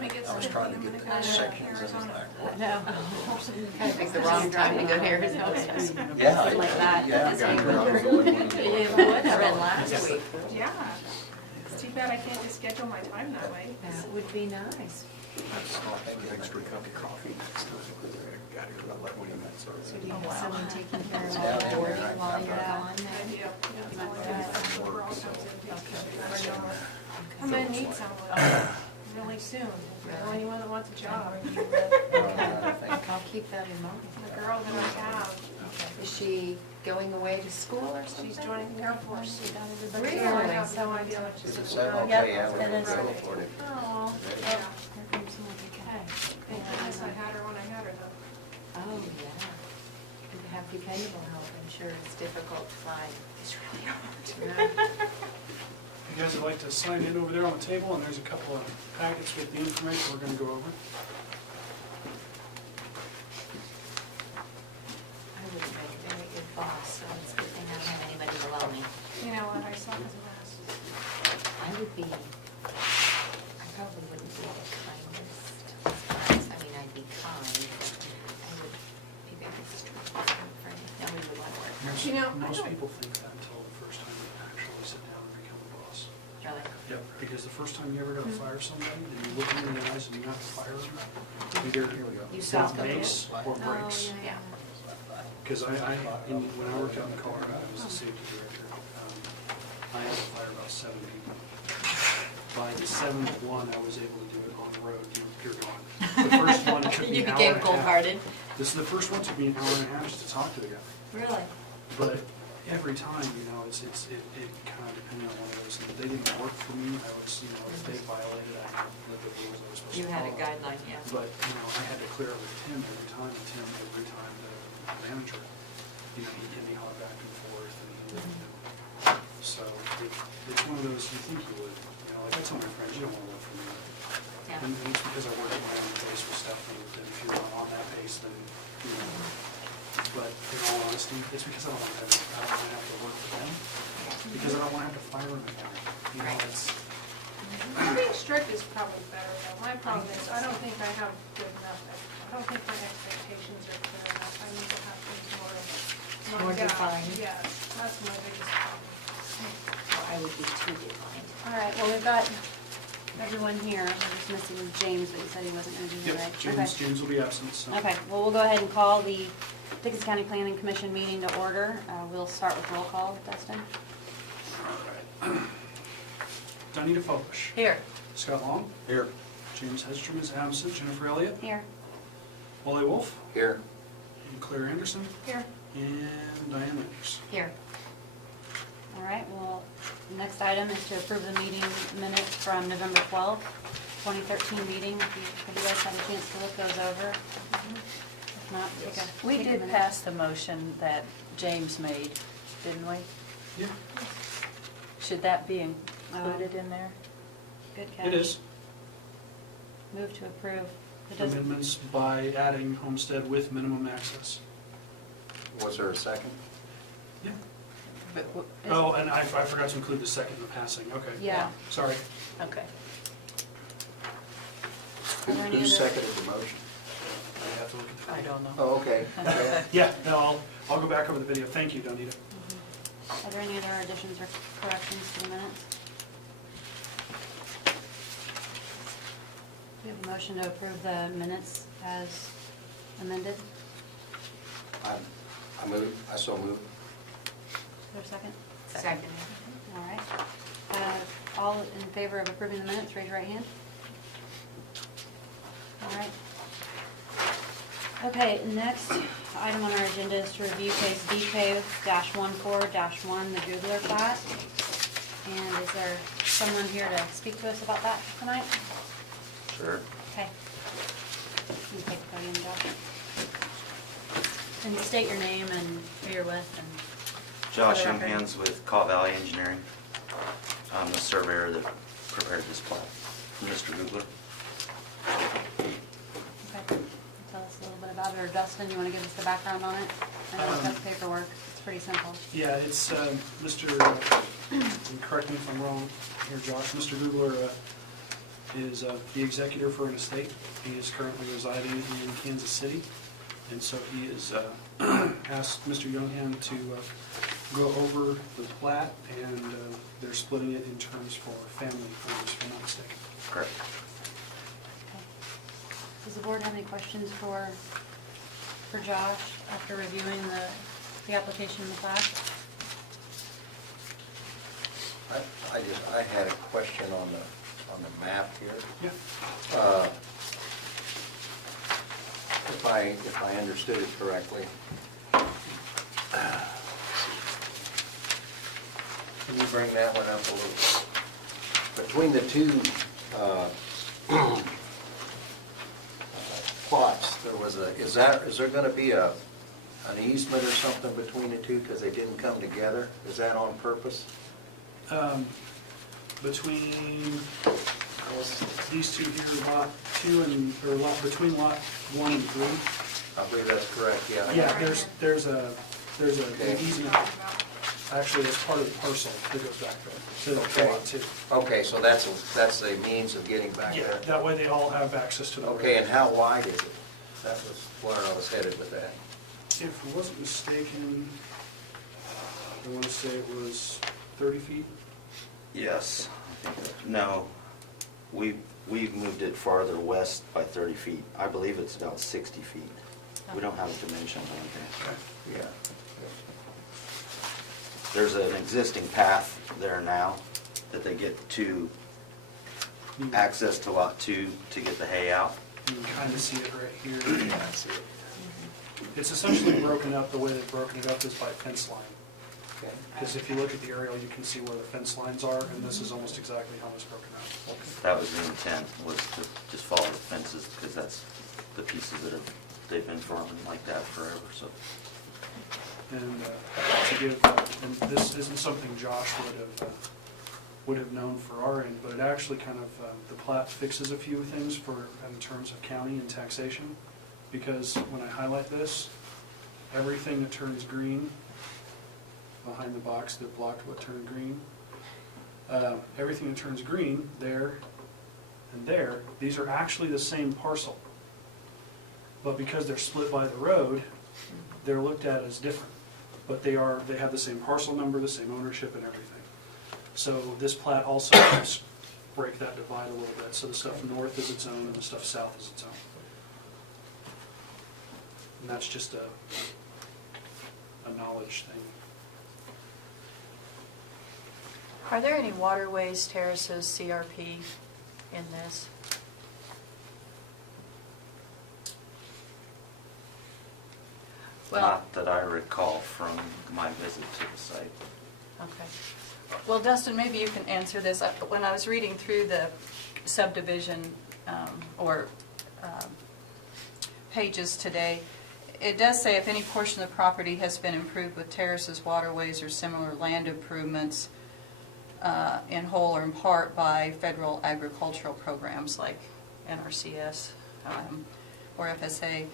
I was trying to get the sections in there. No. Kind of picked the wrong time to go to Arizona. Yeah. Something like that. Yeah. That's how you would. It would have been last week. Yeah. It's too bad I can't just schedule my time that way. That would be nice. I'll have an extra cup of coffee next time. So do you have someone taking care of all the boarding while you're gone? I do. We're all comes in. I'm gonna need someone really soon. The only one that wants a job. I'll keep that in mind. The girl that I have, Is she going away to school or something? she's joining the Air Force. She got everybody. Really? I have no idea what she's Is it doing. so? Okay, Yep, yeah, it we'll is. go for it. Oh, Yeah. here comes someone to Thank goodness I had her when I had her though. Oh, yeah. And to have dependable help, I'm sure it's difficult to find. It's really hard. You guys would like to sign in over there on the table, and there's a couple of packets with the information we're going to go over. I would make a very good boss, so it's a good thing I don't have anybody below me. You know what, I saw his last. I probably wouldn't be the kindest. I mean, I'd be kind, but I would be very strict. Nobody would want to work for me. You know, I Most don't- people think that until the first time they actually sit down and become a boss. Really? Yep, because the first time you ever got to fire somebody, and you look them in the eyes and you have to fire them, either You that stop them. makes or breaks. Oh, yeah. Because when I worked out in Colorado, I was the safety director. I had to fire about 7 people. By the 7th one, I was able to do it on the road. You're gone. The first one, it took me You an hour became and a half. cold-hearted? This is the first one, took me an hour and a half just to talk to the guy. Really? But every time, it kind of depended on one of those. If they didn't work for me, I was, if they violated, I had to let the rules I was supposed to You had a follow. guideline, yeah. But, I had to clear up with Tim every time, and Tim every time the manager, he'd hit me hard back and forth, and so it's one of those, you think you would, like I tell my friends, you don't want to work for me. Yeah. And it's because I work at my own pace with stuff, and if you're not on that pace, then, but in all honesty, it's because I don't want to have to work for them, because I don't want to have to fire them again. Right. It's, Being strict is probably better though. My problem is, I don't think I have good enough, I don't think my expectations are clear enough. I need to have things more More down. defined. Yes, that's my biggest problem. Well, I would be too defined. All right, well, we've got everyone here. We're just missing James, but you said he wasn't going to be here, right? yep, James will be absent, so. Okay, well, we'll go ahead and call the Pickens County Planning Commission meeting to order. We'll start with roll call, Dustin. All right. Donita Foch. Here. Scott Long. Here. James Hedstrom is absent. Jennifer Elliott. Here. Wally Wolf. Here. And Claire Anderson. Here. And Diane Landers. Here. All right, well, the next item is to approve the meeting minutes from November 12th, 2013 meeting. Have you guys had a chance to look those over? If not, We take a did minute. pass the motion that James made, didn't we? Yeah, Should that be included in there? Good catch. it is. Move to approve. It doesn't- Amendments by adding homestead with minimum access. Was there a second? Yeah. But Oh, and I forgot to include the second in the passing. Okay. Yeah. Sorry. Okay. Are there any Who other- seconded the motion? I have to look at the I video. don't know. Oh, okay. Okay. Yeah, no, I'll go back over the video. Thank you, Donita. Are there any other additions or corrections to the minutes? Do we have a motion to approve the minutes as amended? I so move. Is there a second? Second. All right. All in favor of approving the minutes, raise your right hand. All right. Okay, next item on our agenda is to review case DK-14-1, the Googler plat. And is there someone here to speak to us about that tonight? Sure. Okay. You take the podium, Josh. And state your name and who you're with and. Josh For the record. Younghans with Caw Valley Engineering. I'm the surveyor that prepared this plat for Mr. Googler. Okay. Tell us a little bit about it, or Dustin, you want to give us the background on it? I know it's got the paperwork, it's pretty simple. Yeah, it's Mr., and correct me if I'm wrong here, Josh, Mr. Googler is the executor for an estate. He is currently residing in Kansas City, and so he has asked Mr. Younghan to go over the plat, and they're splitting it in terms for family owners, if I'm not mistaken. Correct. Okay. Does the board have any questions for Josh after reviewing the application and the plat? I had a question on the map here. Yeah. If I understood it correctly. Can you bring that one up a little? Between the two plots, there was is there going to be an easement or something between the two because they didn't come together? Is that on purpose? Between these two here, lot 2 and, or lot, between lot 1 and 3. I believe that's correct, yeah. Yeah, there's an Okay. easement, actually, it's part of the parcel that goes back there, to Okay. lot 2. Okay, so that's a means of getting back Yeah, there? that way they all have access to the road. Okay, and how wide is it? That was where I was headed with that. If I wasn't mistaken, I want to say it was 30 feet. Yes. No, we've moved it farther west by 30 feet. I believe it's about 60 feet. We don't have dimensions on here. Okay. Yeah. There's an existing path there now that they get to access to lot 2 to get the hay out. You can kind of see it right here. Yeah, I see it. It's essentially broken up, the way they've broken it up is by fence line. Okay. Because if you look at the aerial, you can see where the fence lines are, and this is almost exactly how it's broken up. That was the intent, was to just follow the fences, because that's the pieces that they've been farming like that forever, so. And to give, and this isn't something Josh would have known for our end, but it actually kind of, the plat fixes a few things in terms of county and taxation. Because when I highlight this, everything that turns green behind the box that blocked what turned green, everything that turns green there and there, these are actually the same parcel. But because they're split by the road, they're looked at as different. But they have the same parcel number, the same ownership and everything. So this plat also helps break that divide a little bit. So the stuff north is its own and the stuff south is its own. And that's just a knowledge thing. Are there any waterways, terraces, CRP in this? Well, Not that I recall from my visit to the site. okay. Well, Dustin, maybe you can answer this. When I was reading through the subdivision pages today, it does say if any portion of the property has been improved with terraces, waterways, or similar land improvements in whole or in part by federal agricultural programs like NRCS or FSA,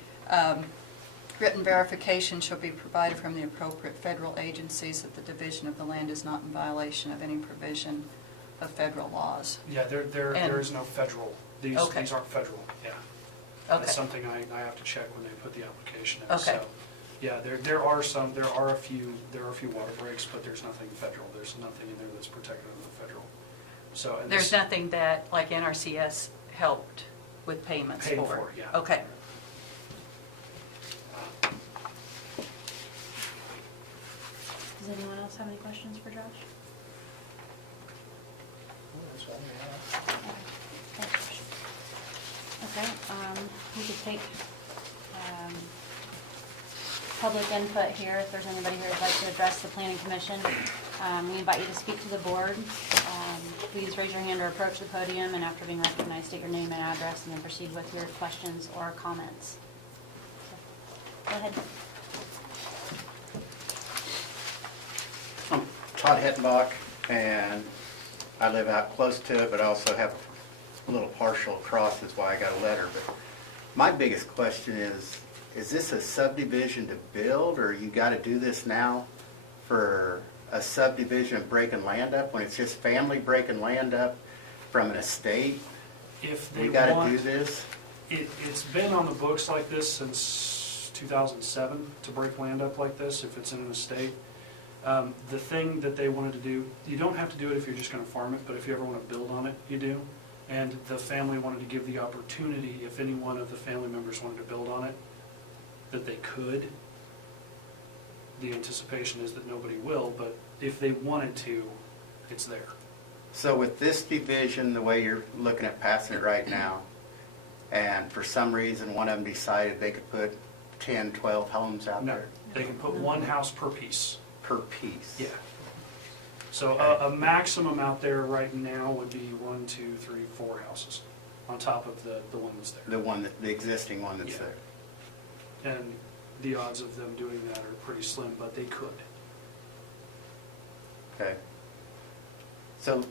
written verification shall be provided from the appropriate federal agencies that the division of the land is not in violation of any provision of federal laws. Yeah, there is no federal, these Okay. aren't federal, yeah. Okay. That's something I have to check when they put the application in. Okay. So, yeah, there are a few water breaks, but there's nothing federal. There's nothing in there that's protected under the federal. So and There's this- nothing that, like NRCS helped with payments for? Paid for, yeah. Okay. Does anyone else have any questions for Josh? Okay, we could take public input here, if there's anybody here who'd like to address the planning commission. We invite you to speak to the board. Please raise your hand or approach the podium, and after being recognized, state your name and address, and then proceed with your questions or comments. Go ahead. I'm Todd Hettenbach, and I live out close to it, but I also have a little partial across, that's why I got a letter. But my biggest question is this a subdivision to build, or you got to do this now for a subdivision breaking land up, when it's just family breaking land up from an estate? If they We gotta want, do this? it's been on the books like this since 2007, to break land up like this if it's in an estate. The thing that they wanted to do, you don't have to do it if you're just gonna farm it, but if you ever wanna build on it, you do. And the family wanted to give the opportunity, if any one of the family members wanted to build on it, that they could. The anticipation is that nobody will, but if they wanted to, it's there. So with this division, the way you're looking at passing it right now, and for some reason, one of them decided they could put 10, 12 homes out No, there they can put one house per piece. per piece? Yeah. So Okay. a maximum out there right now would be 1, 2, 3, 4 houses on top of the one that's there. The existing one that's Yeah. there? And the odds of them doing that are pretty slim, but they could. Okay. So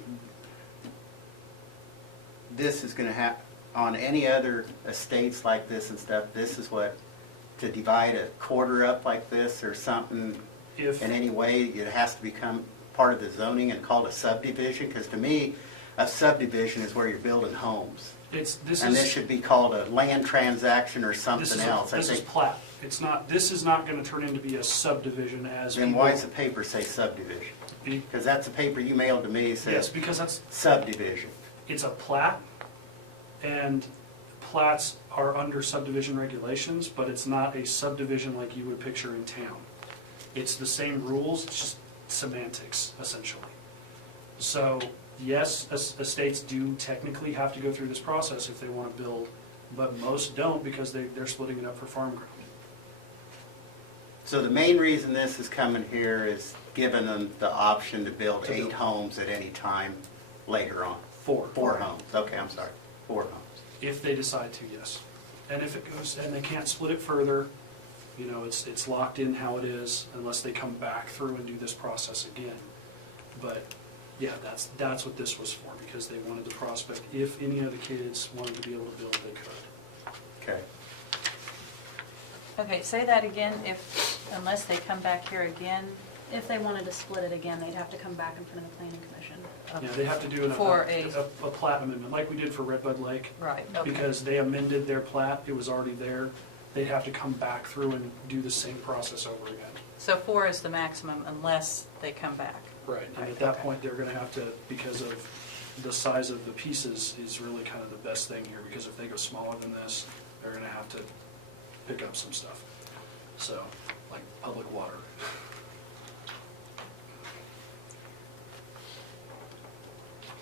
this is gonna have, on any other estates like this and stuff, this is what, to divide a quarter up like this or something If, in any way, it has to become part of the zoning and called a subdivision? Because to me, a subdivision is where you're building homes. this And this is, should be called a land transaction or this something is, else. I this is think. plat. It's not, this is not gonna turn into be a subdivision as Then people. why does the paper say subdivision? be- Because that's the paper you mailed to me, it Yes, says because that's, subdivision. it's a plat, and plats are under subdivision regulations, but it's not a subdivision like you would picture in town. It's the same rules, it's just semantics, essentially. So, yes, estates do technically have to go through this process if they want to build, but most don't because they're splitting it up for farm ground. So the main reason this is coming here is giving them the option to build To build. 8 homes at any time later on. 4. 4 homes, okay, I'm sorry, 4 homes. If they decide to, yes. And if it goes, and they can't split it further, you know, it's locked in how it is unless they come back through and do this process again. But, yeah, that's what this was for, because they wanted the prospect, if any of the kids wanted to be able to build, they could. Okay. Okay, say that again, unless they come back here again. If they wanted to split it again, they'd have to come back in front of the planning commission. Yeah, they have to do For a plat amendment, like we did for Red Bud Lake. Right, okay. Because they amended their plat, it was already there. They'd have to come back through and do the same process over again. So 4 is the maximum unless they come back. Right, and Right, at that okay. point, they're gonna have to, because of the size of the pieces is really kind of the best thing here, because if they go smaller than this, they're gonna have to pick up some stuff. So, like public water.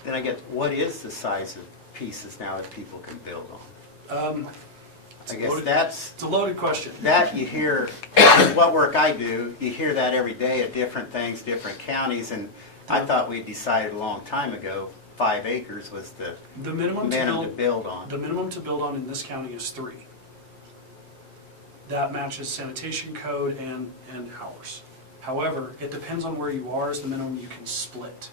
Then I get, what is the size of pieces now that people can build on? It's I a guess loaded- that's, It's a loaded question. that you hear, what work I do, you hear that every day at different things, different counties, and I thought we decided a long time ago, 5 acres was the The minimum to minimum to build, build on. the minimum to build on in this county is 3. That matches sanitation code and ours. However, it depends on where you are is the minimum you can split.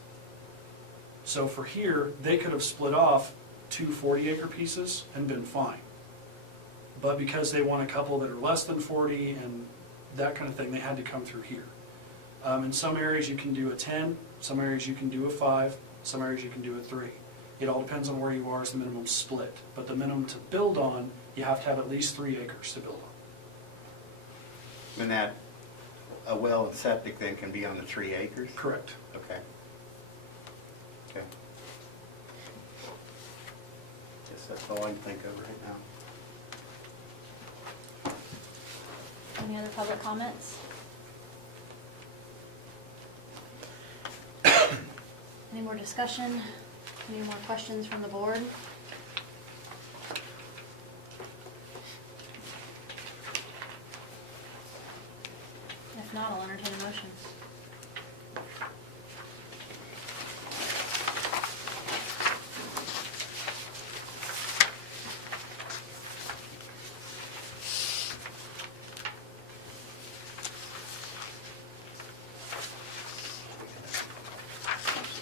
So for here, they could have split off 2 40-acre pieces and been fine. But because they want a couple that are less than 40 and that kind of thing, they had to come through here. In some areas you can do a 10, some areas you can do a 5, some areas you can do a 3. It all depends on where you are as the minimum split. But the minimum to build on, you have to have at least 3 acres to build on. And that, a well and septic then can be on the 3 acres? Correct. Okay. Okay. Guess that's all I can think of right now. Any other public comments? Any more discussion? Any more questions from the board? If not, I'll entertain a motion.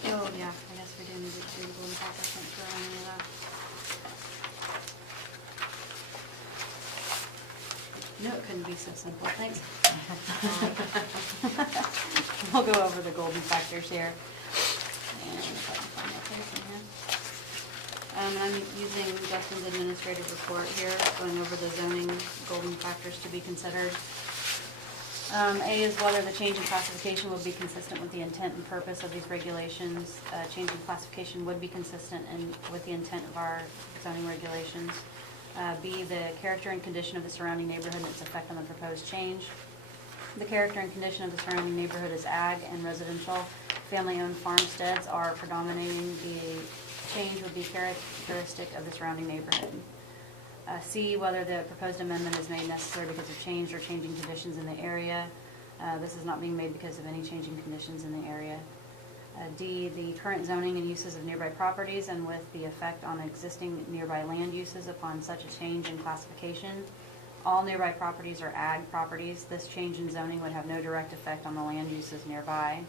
Oh, yeah, I guess we do need to do the Golden Pack, I can't throw any of that. No, it couldn't be so simple, thanks. We'll go over the golden factors here. And if I can find my place in here. And I'm using Justin's administrative report here, going over the zoning golden factors to be considered. A is whether the change in classification will be consistent with the intent and purpose of these regulations. Change in classification would be consistent with the intent of our zoning regulations. B, the character and condition of the surrounding neighborhood and its effect on the proposed change. The character and condition of the surrounding neighborhood is ag and residential. Family-owned farmsteads are predominating. The change would be characteristic of the surrounding neighborhood. C, whether the proposed amendment is made necessary because of change or changing conditions in the area. This is not being made because of any changing conditions in the area. D, the current zoning and uses of nearby properties and with the effect on existing nearby land uses upon such a change in classification. All nearby properties are ag properties. This change in zoning would have no direct effect on the land uses nearby.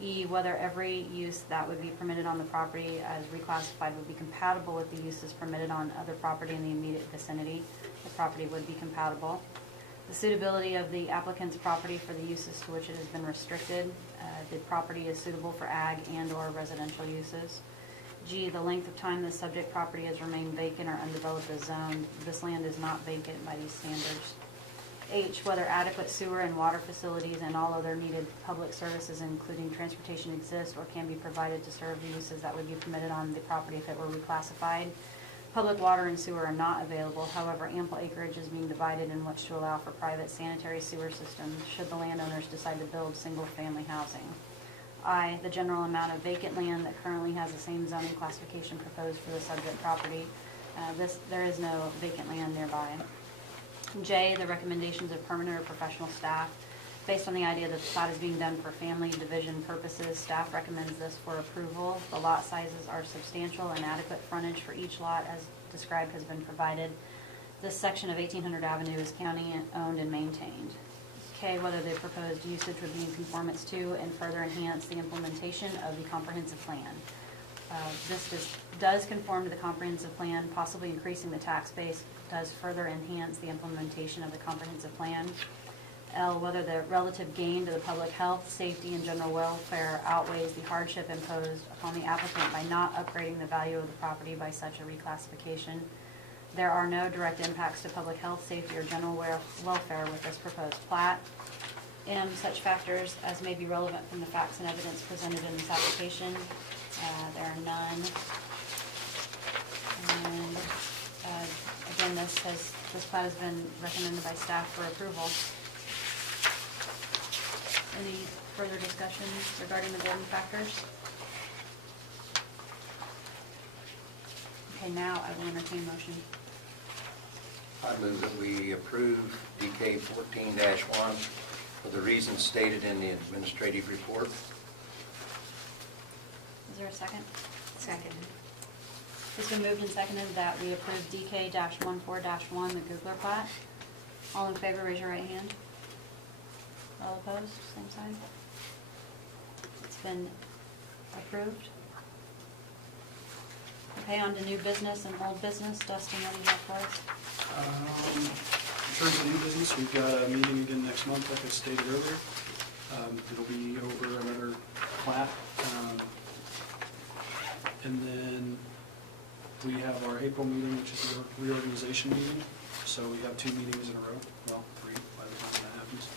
E, whether every use that would be permitted on the property as reclassified would be compatible with the uses permitted on other property in the immediate vicinity. The property would be compatible. The suitability of the applicant's property for the uses to which it has been restricted. The property is suitable for ag and/or residential uses. G, the length of time the subject property has remained vacant or undeveloped as zoned. This land is not vacant by these standards. H, whether adequate sewer and water facilities and all other needed public services, including transportation, exist or can be provided to serve the uses that would be permitted on the property if it were reclassified. Public water and sewer are not available. However, ample acreage is being divided in which to allow for private sanitary sewer systems should the landowners decide to build single-family housing. I, the general amount of vacant land that currently has the same zoning classification proposed for the subject property. There is no vacant land nearby. J, the recommendations of permanent or professional staff. Based on the idea that the plot is being done for family division purposes, staff recommends this for approval. The lot sizes are substantial and adequate frontage for each lot as described has been provided. This section of 1800 Avenue is county-owned and maintained. K, whether the proposed usage would be in conformance to and further enhance the implementation of the comprehensive plan. This does conform to the comprehensive plan, possibly increasing the tax base, does further enhance the implementation of the comprehensive plan. L, whether the relative gain to the public health, safety, and general welfare outweighs the hardship imposed upon the applicant by not upgrading the value of the property by such a reclassification. There are no direct impacts to public health, safety, or general welfare with this proposed plat. M, such factors as may be relevant from the facts and evidence presented in this application. There are none. And again, this plat has been recommended by staff for approval. Any further discussion regarding the golden factors? Okay, now I will entertain motion. I move that we approve DK 14-1 for the reasons stated in the administrative report. Is there a second? Second. It's been moved and seconded that we approve DK-14-1, the Googler plat. All in favor, raise your right hand. All opposed, same sign. It's been approved. Okay, on to new business and old business. Dustin, what do you have for us? In terms of new business, we've got a meeting again next month, like I stated earlier. It'll be over another plat. And then we have our April meeting, which is the reorganization meeting. So we have 2 meetings in a row, well, 3 by the time that happens.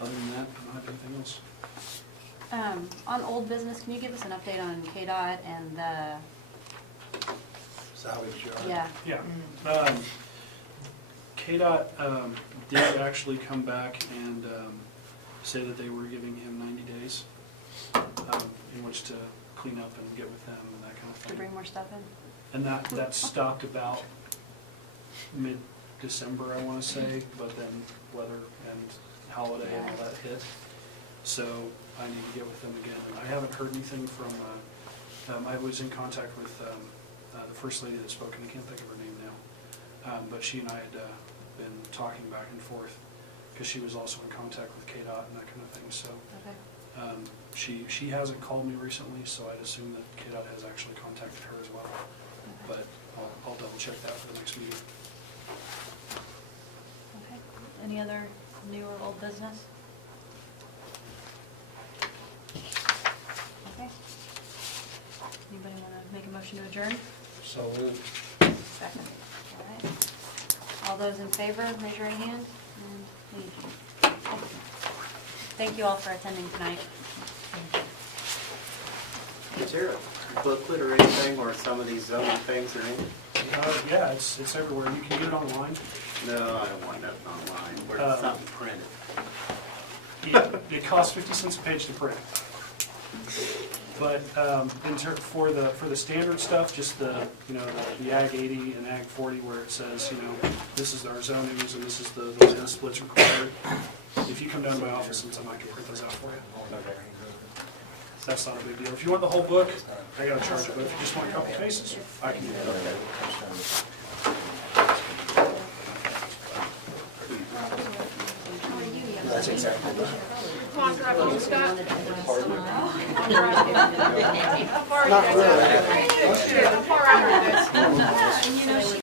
Other than that, I don't have anything else. On old business, can you give us an update on KDOT and the, Salvage yard. yeah, Yeah. KDOT did actually come back and say that they were giving him 90 days in which to clean up and get with them and that kind of to thing. bring more stuff in? And that stopped about mid-December, I want to say, but then weather and holiday and all that hit. So I need to get with them again. And I haven't heard anything from, I was in contact with the first lady that spoke, and I can't think of her name now. But she and I had been talking back and forth because she was also in contact with KDOT and that kind of thing. So Okay. she hasn't called me recently, so I'd assume that KDOT has actually contacted her as well. But I'll double check that for the next meeting. Okay. Any other new or old business? Okay. Anybody want to make a motion to adjourn? So moved. Second. All right. All those in favor, raise your right hand. And thank you. Thank you all for attending tonight. Is there a booklet or anything, or some of these zoning things or anything? Yeah, it's everywhere. You can get it online. No, I don't want nothing online, or something printed. It costs 50 cents a page to print. But for the standard stuff, just the Ag 80 and Ag 40, where it says, this is our zonings and this is the land splits required. If you come down to my office sometime, I can print those out for you. That's not a big deal. If you want the whole book, I gotta charge it, but if you just want a couple pages, I can do that. That's exactly right. Come on, drive home, Scott. I'll drive you. How far are you guys out? How far out are you guys?